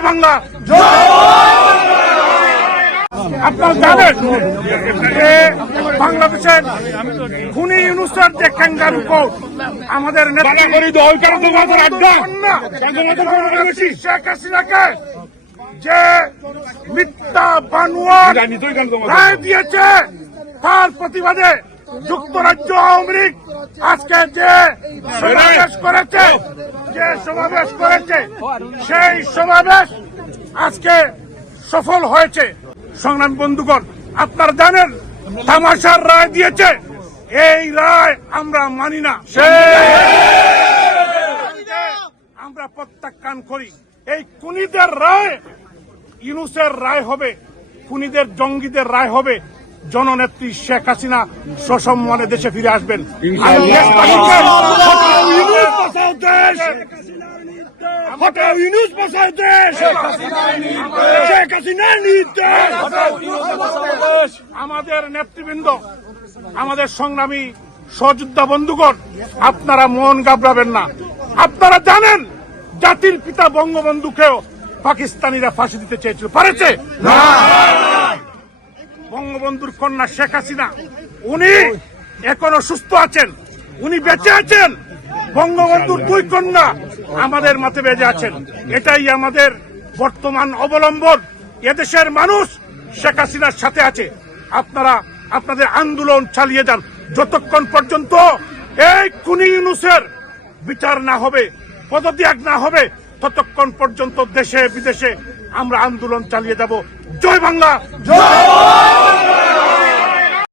জয় বাংলা। আপনারা জানেন যে বাংলাদেশের খুনি ইউনুসের যে ক্যাঙ্গারু কোর্ট আমাদের শেখ হাসিনাকে যে মিথ্যা বানুয়ার রায় দিয়েছে তার প্রতিবাদে যুক্তরাজ্য আওয়ামী লীগ আজকে যে সমাবেশ করেছে যে সমাবেশ করেছে সেই সমাবেশ আজকে সফল হয়েছে। সংগ্রাম বন্ধুগণ আপনারা জানেন তামাশার রায় দিয়েছে। এই রায় আমরা মানি না। আমরা প্রত্যাখ্যান করি। এই কুনিদের রায় ইউনুসের রায় হবে খুনিদের জঙ্গিদের রায় হবে। জননেত্রী শেখ হাসিনা সসম্মানে দেশে ফিরে আসবেন আর দেশবাসীকে হটাও ইউনুস বাঁচাও দেশ! হটাও ইউনুস দেশ! শেখ হাসিনার নির্দেশ! আমাদের নেতৃবৃন্দ আমাদের সংগ্রামী সহযোদ্ধা বন্ধুগণ আপনারা মন গাবড়াবেন না। আপনারা জানেন জাতির পিতা বঙ্গবন্ধুকেও পাকিস্তানিরা ফাঁসি দিতে চেয়েছিল। পারেছে? বঙ্গবন্ধুর কন্যা শেখ হাসিনা উনি এখনও সুস্থ আছেন উনি বেঁচে আছেন। বঙ্গবন্ধুর দুই কন্যা আমাদের মাঝে বেঁচে আছেন। এটাই আমাদের বর্তমান অবলম্বন। এদেশের মানুষ শেখ হাসিনার সাথে আছে। আপনারা, আপনাদের আন্দোলন চালিয়ে যান। যতক্ষণ পর্যন্ত এই কুনি ইউনুসের বিচার না হবে, পদত্যাগ না হবে, ততক্ষণ পর্যন্ত দেশে বিদেশে আমরা আন্দোলন চালিয়ে যাব। জয় বাংলা! জয়